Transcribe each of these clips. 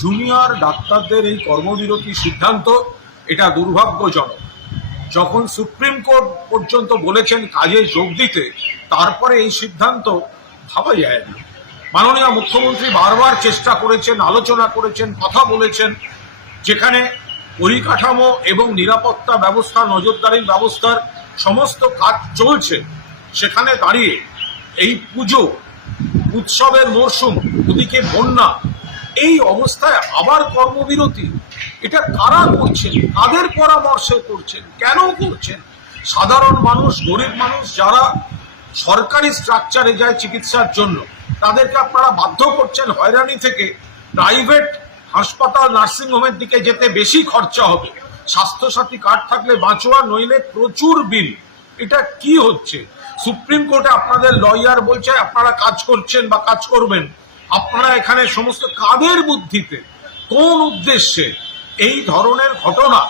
Junior ডাক্তারদের এই কর্মবিরতি সিদ্ধান্ত এটা দুর্ভাগ্যজনক। যখন সুপ্রিম কোর্ট পর্যন্ত বলেছেন কাজে যোগ দিতে, তারপরে এই সিদ্ধান্ত ভাবা যায় না। মাননীয় মুখ্যমন্ত্রী বারবার চেষ্টা করেছেন, আলোচনা করেছেন, কথা বলেছেন, যেখানে পরিকাঠামো এবং নিরাপত্তা ব্যবস্থা, নজরদারির ব্যবস্থার সমস্ত কাজ চলছে, সেখানে দাঁড়িয়ে এই পুজো উৎসবের মরশুম, ওদিকে বন্যা, এই অবস্থায় আবার কর্মবিরতি, এটা কারা করছেন, কাদের পরামর্শে করছেন, কেন করছেন? সাধারণ মানুষ, গরিব মানুষ যারা সরকারি স্ট্রাকচারে যায় চিকিৎসার জন্য, তাদেরকে আপনারা বাধ্য করছেন হয়রানি থেকে প্রাইভেট হাসপাতাল, নার্সিংহোমের দিকে যেতে। বেশি খরচা হবে, স্বাস্থ্যসাথী কার্ড থাকলে বাঁচোয়া, নইলে প্রচুর বিল। এটা কি হচ্ছে? সুপ্রিম কোর্টে আপনাদের লয়ার বলছে আপনারা কাজ করছেন বা কাজ করবেন। আপনারা এখানে সমস্ত কাদের বুদ্ধিতে, কোন উদ্দেশ্যে এই ধরনের ঘটনা?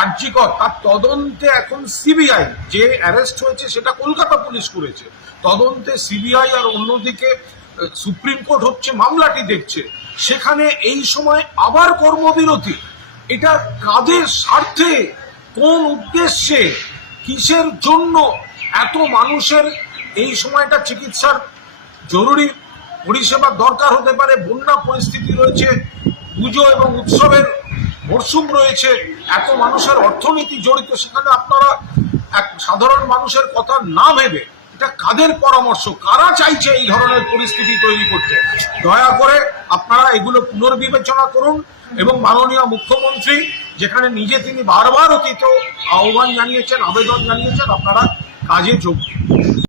আরজিকর, তার তদন্তে এখন সিবিআই, যে অ্যারেস্ট হয়েছে সেটা কলকাতা পুলিশ করেছে, তদন্তে সিবিআই, আর অন্যদিকে সুপ্রিম কোর্ট হচ্ছে মামলাটি দেখছে। সেখানে এই সময় আবার কর্মবিরতি, এটা কাদের স্বার্থে, কোন উদ্দেশ্যে, কিসের জন্য? এত মানুষের এই সময়টা চিকিৎসার জরুরি পরিষেবার দরকার হতে পারে, বন্যা পরিস্থিতি রয়েছে, পুজো এবং উৎসবের মরশুম রয়েছে, এত মানুষের অর্থনীতি জড়িত, সেখানে আপনারা এক সাধারণ মানুষের কথা না ভেবে, এটা কাদের পরামর্শ, কারা চাইছে এই ধরনের পরিস্থিতি তৈরি করতে? দয়া করে আপনারা এগুলো পুনর্বিবেচনা করুন এবং মাননীয় মুখ্যমন্ত্রী যেখানে নিজে তিনি বারবার অতীত আহ্বান জানিয়েছেন, আবেদন জানিয়েছেন, আপনারা কাজে যোগ দিন।